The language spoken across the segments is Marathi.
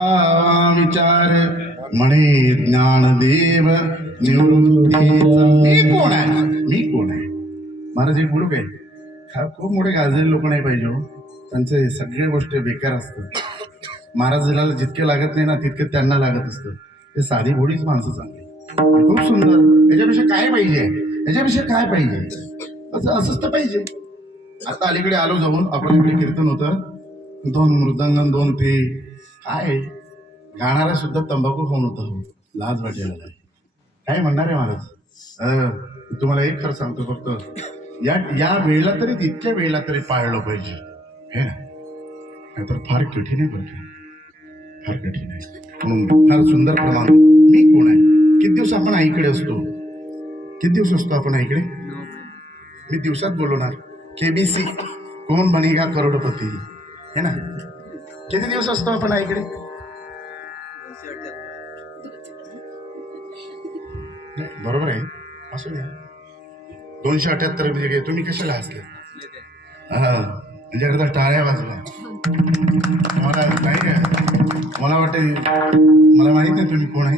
विचार म्हणे ज्ञानदेव निवृत्तीचा मी कोण आहे मी कोण आहे महाराज एक बुडूक आहे हा खूप मोठे गाजलेले लोक नाही पाहिजे हो. त्यांचे सगळे गोष्टी बेकार असतात महाराजाला जितके लागत नाही ना तितके त्यांना लागत असतं ते साधी बोडीच माणसं चांगली खूप सुंदर याच्यापेक्षा काय पाहिजे याच्यापेक्षा काय पाहिजे असं असंच तर पाहिजे आता अलीकडे आलो जाऊन आपण इकडे कीर्तन होतं दोन मृदंगन दोन ते काय गाणारा सुद्धा तंबाखू खाऊन होता हो. लाज वाटायला लागली. काय म्हणणार आहे महाराज? तुम्हाला एक खरं सांगतो फक्त. या या वेळेला तरी इतक्या वेळेला तरी पाळलं पाहिजे. हे ना? नाहीतर फार कठीण आहे बरं फार कठीण आहे. म्हणून फार सुंदर प्रमाण. मी कोण आहे? किती दिवस आपण आईकडे असतो? किती दिवस असतो आपण आईकडे? मी दिवसात बोलवणार. केबीसी कोण बनेगा करोडपती? हे ना? किती दिवस असतो आपण आईकडे? नाही, बरोबर आहे. असू द्या. दोनशे अठ्याहत्तर म्हणजे काय, तुम्ही कशाला असले हा म्हणजे अर्धा टाळ्या वाजला मला नाही काय मला वाटते मला माहीत नाही तुम्ही कोण आहे.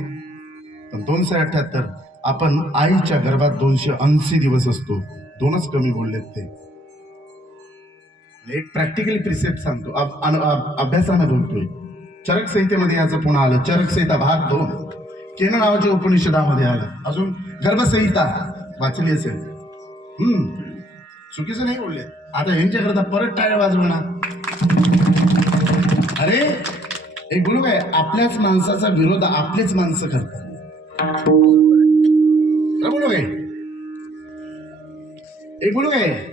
पण दोनशे अठ्याहत्तर आपण आईच्या गर्भात दोनशे ऐंशी दिवस असतो. दोनच कमी बोललेत ते. एक प्रॅक्टिकली प्रिसेप्ट सांगतो. अभ्यासानं बोलतोय चरक संहितेमध्ये याचं पुन्हा आलं. चरक संहिता भाग दोन. केन नावाच्या उपनिषदामध्ये आलं. अजून गर्भसंहिता वाचली असेल. हम्म. चुकीचं नाही बोलले. आता यांच्याकरता परत टाळ्या वाजवणार अरे एक बोलू काय? आपल्याच माणसाचा विरोध आपलेच माणसं करतात. बोलू काय? एक बोलू काय?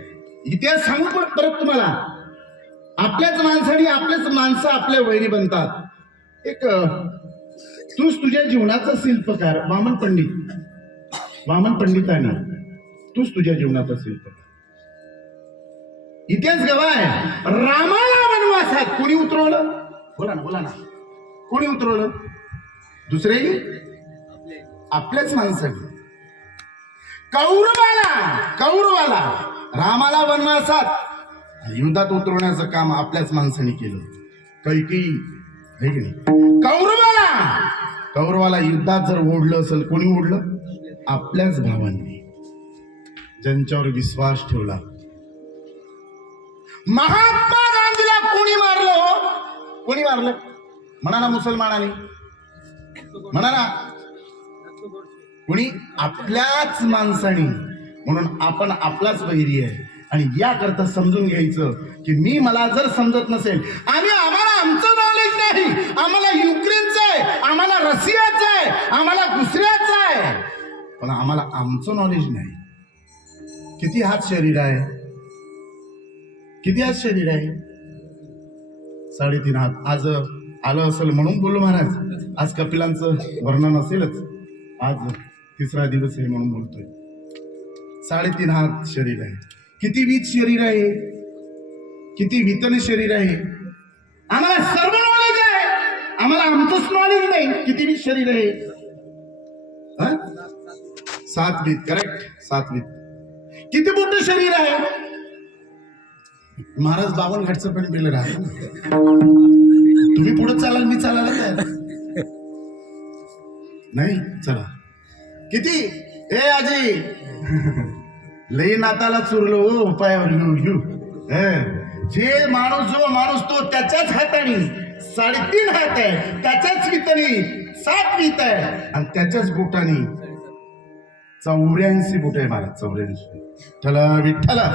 इतिहास सांगू पण परत तुम्हाला. आपल्याच माणसाने आपलेच माणसं आपल्या वैरी बनतात. एक तूच तुझ्या जीवनाचा शिल्पकार वामन पंडित. वामन पंडितांनी तूच तुझ्या जीवनाचा शिल्पकार. इतिहास गवाय रामाला वनवासात कोणी उतरवलं? बोला ना बोला ना. कोणी उतरवलं? दुसरे आपल्याच माणसाने. कौरवाला कौरवाला. रामाला वनवासात. युद्धात उतरवण्याचं काम आपल्याच माणसाने केलं. कैकी की नाही? कौरवाला! कौरवाला युद्धात जर ओढलं असेल कोणी ओढलं? आपल्याच भावांनी. ज्यांच्यावर विश्वास ठेवला. महात्मा गांधीला कोणी मारलं हो? कोणी मारलं? म्हणा ना मुसलमानाने. म्हणा ना. कोणी? आपल्याच माणसाने. म्हणून आपण आपलाच वैरी आहे. आणि याकरता समजून घ्यायचं की मी मला जर समजत नसेल आम्ही आम्हाला आमचं नॉलेज नाही. आम्हाला युक्रेनचं आहे आम्हाला रशियाचं आहे आम्हाला दुसऱ्याचं आहे. पण आम्हाला आमचं नॉलेज नाही. किती हात शरीर आहे? किती हात शरीर आहे? साडेतीन हात. आज आलं असेल म्हणून बोललो महाराज. आज कपिलांचं वर्णन असेलच. आज तिसरा दिवस आहे म्हणून बोलतोय. साडेतीन हात शरीर आहे. किती वीत शरीर आहे? किती वितन शरीर आहे? आम्हाला सर्व नॉलेज आहे. आम्हाला आमचंच नॉलेज नाही. किती वीज शरीर आहे? सात वीत करेक्ट सात वीज. किती मोठं शरीर आहे? महाराज बावनघाटचं पण बिल राहत तुम्ही पुढे चालाल मी चालायला तयार नाही चला. किती? ए आजी. लई नाताला चुरलो हो उपायावर घेऊ घेऊ हे, जे माणूस जो माणूस तो त्याच्याच हाताने साडेतीन हात आहे त्याच्याच वितनी सात वित आहे. आणि त्याच्याच बोटाने चौऱ्याऐंशी बोट आहे महाराज चौऱ्याऐंशी. चला विठ्ठला.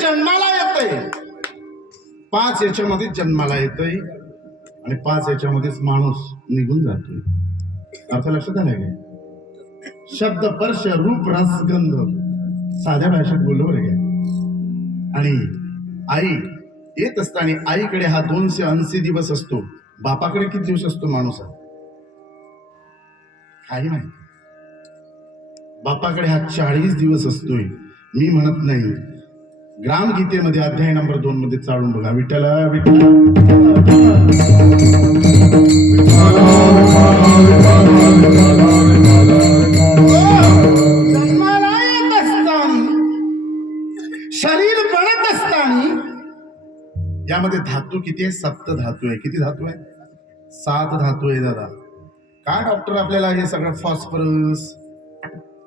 जन्माला येतंय. पाच याच्यामध्ये जन्माला येतंय आणि पाच याच्यामध्येच माणूस निघून जातोय. अर्थ लक्षात आलाय काय शब्द स्पर्श रूप रस गंध साध्या भाषेत बोललो बरं काय आणि आई येत असताना आईकडे हा दोनशे ऐंशी दिवस असतो. बापाकडे किती दिवस असतो माणूस हा? काही नाही. बापाकडे हा चाळीस दिवस असतोय. मी म्हणत नाही. ग्रामगीतेमध्ये अध्याय नंबर दोन मध्ये चाळून बघा. विठ्ठल विठ्ठल शरीर बनत असताना. यामध्ये धातू किती आहे? सप्त धातू आहे. किती धातू आहे? सात धातू आहे दादा. काय डॉक्टर आपल्याला हे सगळं फॉस्फरस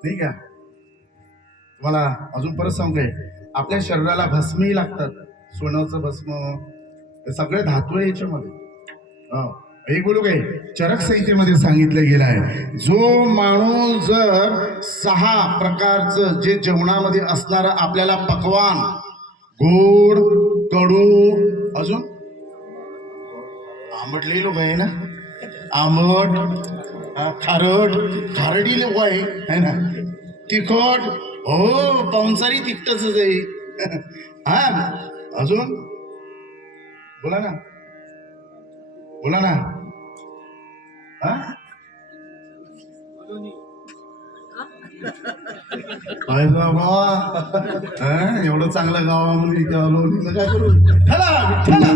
नाही का? तुम्हाला अजून परत सांगू काय? आपल्या शरीराला भस्मही लागतात. सोन्याचं भस्म सगळे धातू आहे याच्यामध्ये. हो. हे बोलू काय? चरक संहितेमध्ये सांगितलं गेलं आहे. जो माणूस जर सहा प्रकारचं जे जेवणामध्ये असणारं आपल्याला पकवान गोड कडू अजून? आंबट लिहिलो आहे ना? आंबट खारट खारडी लोक आहे ना? तिखट हो पाहुणसारी तिखटच आहे. हा अजून? बोला ना. बोला ना. हा? काय बाबा? एवढं चांगलं गावामध्ये इथे आलो. काय करू? ठला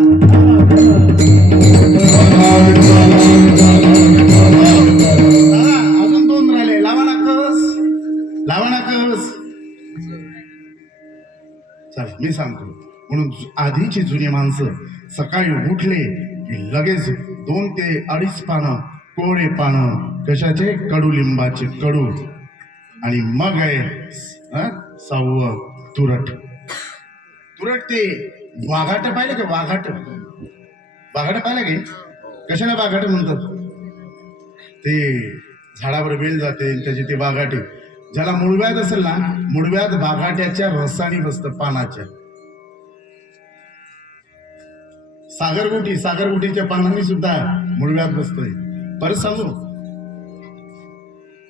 मी सांगतो. म्हणून आधीची जुनी माणसं सकाळी उठले की लगेच दोन ते अडीच पानं कोळे पानं कशाचे? कडुलिंबाचे कडू. आणि मग आहे हं, सहावं तुरट. तुरट ते वाघाट पाहिलं का? वाघाट. वाघाट पाहिलं की? कशाला वाघाट म्हणतात? ते झाडावर वेल जाते त्याचे ते वाघाटे ज्याला मुळव्यात असेल ना मुळव्यात वाघाट्याच्या रसानी बसतं पानाच्या. सागरगुटी सागरगुटीच्या पानांनी सुद्धा मुळव्यात बसतोय. परत सांगू?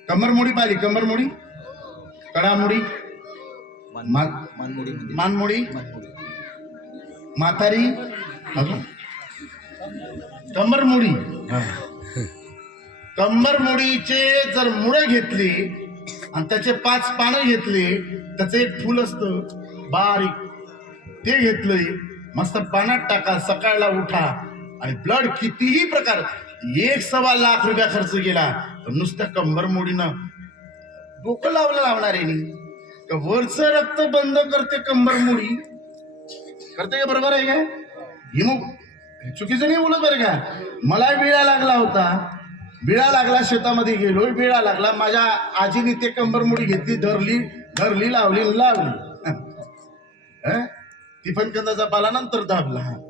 कमरमोडी पाहिली कमरमोडी कडामोडी? म्हणजे? मानमोडी? मानमोडी. म्हातारी? अजून? कंबरमोडी. कंबरमोडीचे जर मुळं घेतली आणि त्याचे पाच पानं घेतली त्याचं एक फुल असतं. बारीक. ते घेतलंय. मस्त पाण्यात टाका सकाळला उठा. आणि ब्लड कितीही प्रकार एक सव्वा लाख रुपया खर्च केला तर नुसत्या कंबरमोडीनं डोकं लावलं लावणार आहे नी. का वरचं रक्त बंद करते कंबरमोडी करते का बरोबर आहे का? हिमो चुकीचं नाही बोलत बरं का? मला बिळा लागला होता. बिळा लागला शेतामध्ये गेलो बिळा लागला. माझ्या आजीने ते कंबरमुडी घेतली धरली धरली लावली लावली. हं? ती फणकंदाचा पाला नंतर दाबला.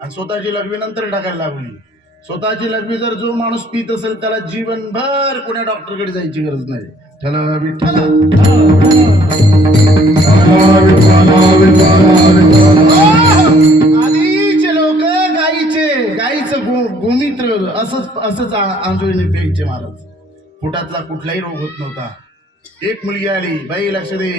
आणि स्वतःची लघवी नंतर टाकायला लागली. स्वतःची लघवी जर जो माणूस पित असेल त्याला जीवनभर कुण्या डॉक्टरकडे जायची गरज नाही. ठला विठ्ठला आधीचे लोक गाईचे गाईचं गो गोमित्र असंच असंच आंजोळीने प्यायचे महाराज. पोटातला कुठलाही रोग होत नव्हता. एक मुलगी आली बाई लक्ष दे.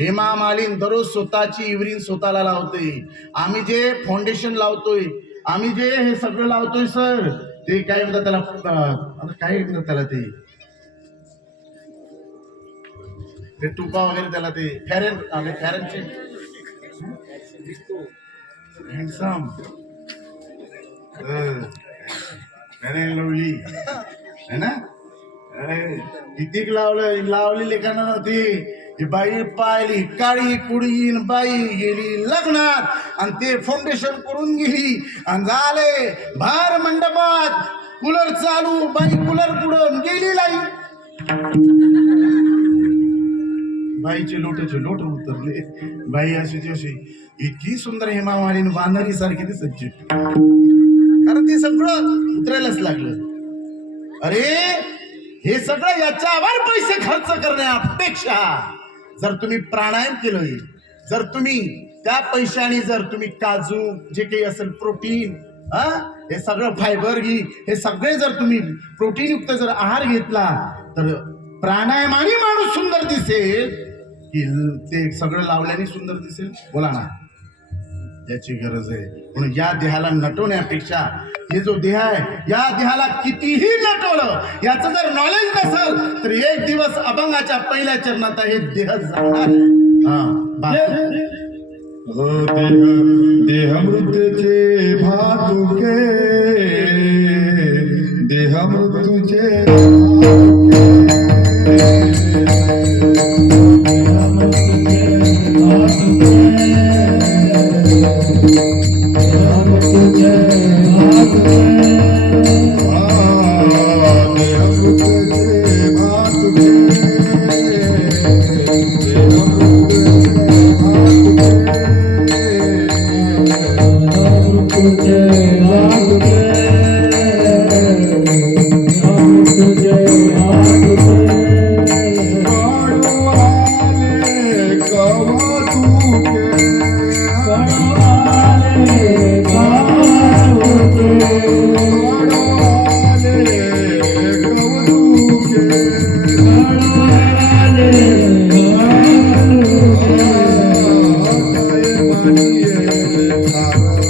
हेमा मालिन दररोज स्वतःची इवरीन स्वतःला लावते. आम्ही जे फाउंडेशन लावतोय आम्ही जे हे सगळं लावतोय सर ते काय म्हणतात त्याला काय म्हणतात त्याला ते? ते वगैरे त्याला ते फॅरेन फॅरेनचे हँडसम फॅरेन लवली है ना? अरे कितीक लावलं लावली लेखाना नव्हती ही बाई पाहिली काळी कुडीन बाई गेली लग्नात. आणि ते फाउंडेशन करून गेली. आणि झाले भार मंडपात. कूलर चालू बाई कूलर पुढून गेली लाई बाईचे लोटाचे लोट उतरले. बाई अशी अशी इतकी सुंदर हेमामालिन वानरी सारखी दिसायची कारण ते सगळं उतरायलाच लागलं. अरे हे सगळं याच्यावर पैसे खर्च करण्यापेक्षा जर तुम्ही प्राणायाम केलं जर तुम्ही त्या पैशाने जर तुम्ही काजू जे काही असेल प्रोटीन हा हे सगळं फायबर घी हे सगळे जर तुम्ही प्रोटीन युक्त जर आहार घेतला तर प्राणायामाने माणूस सुंदर दिसेल. की ते सगळं लावल्याने सुंदर दिसेल? बोला ना. त्याची गरज आहे. म्हणून या देहाला नटवण्यापेक्षा हे जो देह आहे या देहाला कितीही नटवलं याचं जर नॉलेज नसेल तर एक दिवस अभंगाच्या पहिल्या चरणात हे देह जाणार हा हो देह मृत्यूचे भातुके देह मृत्यूचे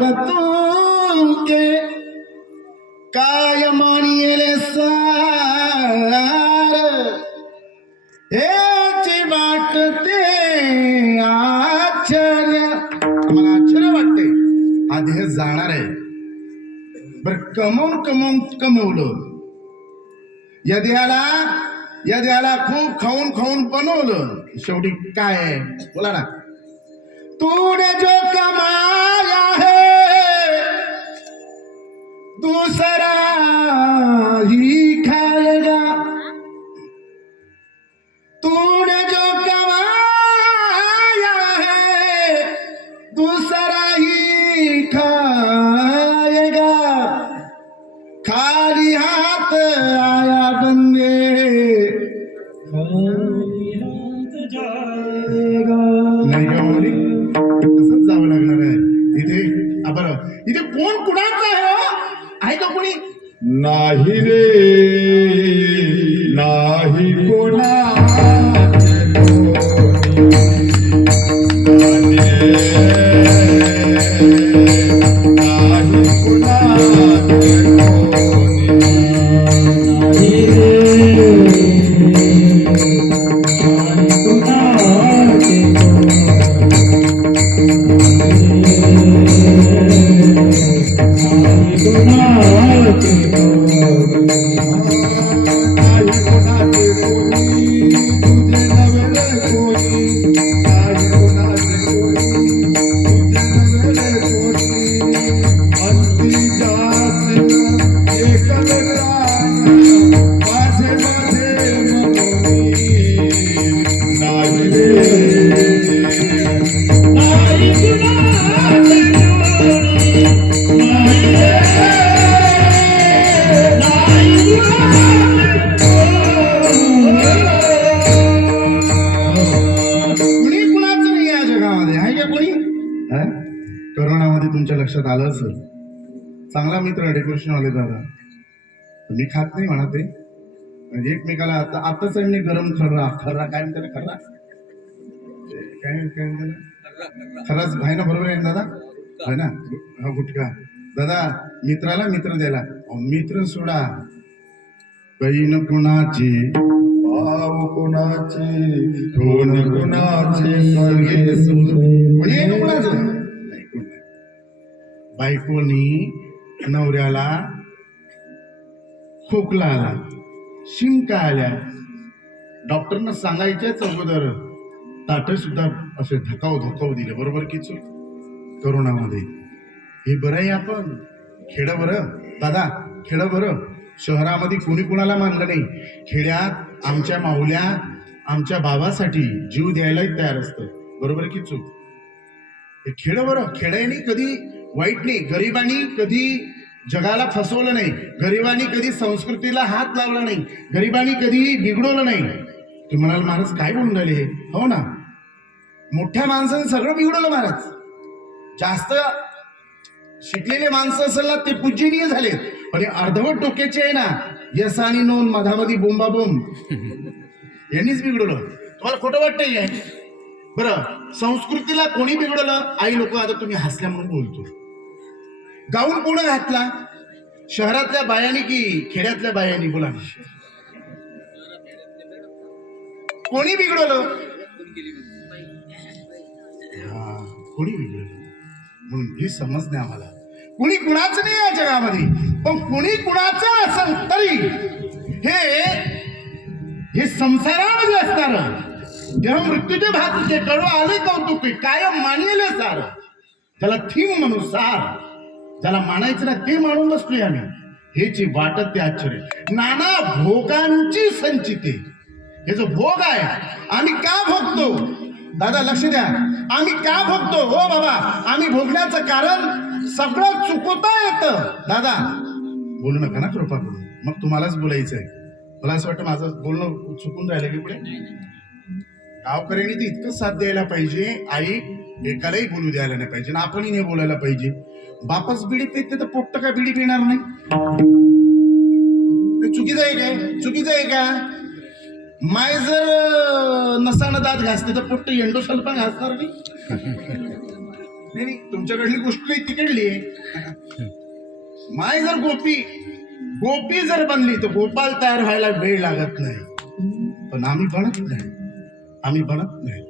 के काय मानियले सार हेची वाटते आश्चर्य तुम्हाला आश्चर्य वाटते हा देह जाणार आहे बर कमवून कमवून कमवलं या देहाला या देहाला खूप खाऊन खाऊन बनवलं शेवटी काय बोला ना तूने जो कमा दूसरा ही नाही रे नाही कोणाचे तुमच्या लक्षात आलं असेल. चांगला मित्र डेकोरेशन वाले दादा. मी खात नाही म्हणा ते. म्हणजे एकमेकाला आता आताच आहे मी गरम खर्रा खर्रा काय म्हणते खर्रा? काय काय म्हणते ना खराच आहे ना बरोबर आहे ना दादा? आहे ना हा गुटखा. दादा मित्राला मित्र द्यायला. अहो, मित्र सोडा. बहीण कुणाची? भाव कुणाची? कोण कुणाची? सगळे सर्गे म्हणजे बायकोनी नवऱ्याला खोकला आला शिंका आल्या. डॉक्टरना सांगायच्याच अगोदर ताट सुद्धा असे धकाव धकाव दिले. बरोबर की चूक? करोनामध्ये. हे बरं आहे आपण. खेडं बरं. दादा खेडं बरं. शहरामध्ये कोणी कुणाला मानलं नाही? खेड्यात आमच्या माऊल्या आमच्या बाबासाठी जीव द्यायलाही तयार असतं. बरोबर की चूक? हे खेडं बरं. खेड्याने कधी वाईट नाही. गरिबांनी कधी जगाला फसवलं नाही. गरिबांनी कधी संस्कृतीला हात लावला नाही. गरिबांनी कधी बिघडवलं नाही. तुम्ही म्हणाल महाराज काय बोलून राहिले हो ना. मोठ्या माणसाने सगळं बिघडवलं महाराज. जास्त शिकलेले माणसं असेल ते पूजनीय झालेत. पण अर्धवट डोक्याचे आहे ना यस आणि नोंद मधामध्ये बोंबा बोंब. यांनीच बिघडवलं. तुम्हाला खोटं वाटतंय बरं संस्कृतीला कोणी बिघडवलं? आई लोक आता तुम्ही हसल्या म्हणून बोलतो. गाऊन कोण घातला? शहरातल्या बायांनी की खेड्यातल्या बायांनी बोला कोणी बिघडवलं? हा, कोणी बिघडवलं? म्हणून हे समजणे आम्हाला. कुणी कुणाचं नाही या जगामध्ये? पण कुणी कुणाचं असेल तरी हे हे संसारामध्ये असणार जेव्हा मृत्यूचे भातचे कडू आले कौतुक कायम मानलेलं सार. त्याला थीम म्हणू सार. ज्याला मानायचं ना ते मानून बसतोय आम्ही. हे जे वाटत ते आश्चर्य. नाना भोगांची संचिते. हे जो भोग आहे आम्ही का भोगतो? दादा लक्ष द्या. आम्ही का भोगतो? हो बाबा आम्ही भोगण्याचं कारण सगळं चुकवता येतं. दादा बोलू नका ना कृपा करून. मग तुम्हालाच बोलायचं आहे मला असं वाटतं माझं बोलणं चुकून राहिलं की पुढे? गावकऱ्यांनी ते इतकं साथ द्यायला पाहिजे. आई एकालाही बोलू द्यायला नाही पाहिजे आणि आपणही नाही बोलायला पाहिजे. वापस बिडी पित तर पोट्ट का बिडी पिणार नाही? ते चुकीचं आहे काय? चुकीचं आहे का? माय जर नसानं दात घासते तर पोट्ट एंडोसल पण घासणार नाही? तुमच्याकडली गोष्ट तिकडली माय जर गोपी गोपी जर बनली तर गोपाल तयार व्हायला वेळ लागत नाही. पण आम्ही बनत नाही. आम्ही बनत नाही.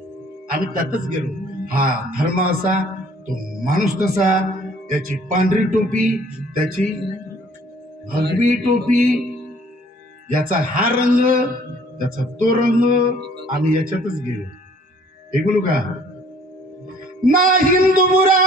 आम्ही त्यातच गेलो. हा धर्म असा तो माणूस तसा त्याची पांढरी टोपी त्याची हलवी टोपी याचा हा रंग त्याचा तो रंग आम्ही याच्यातच गेलो हे बोलू का? ना हिंदू बुरा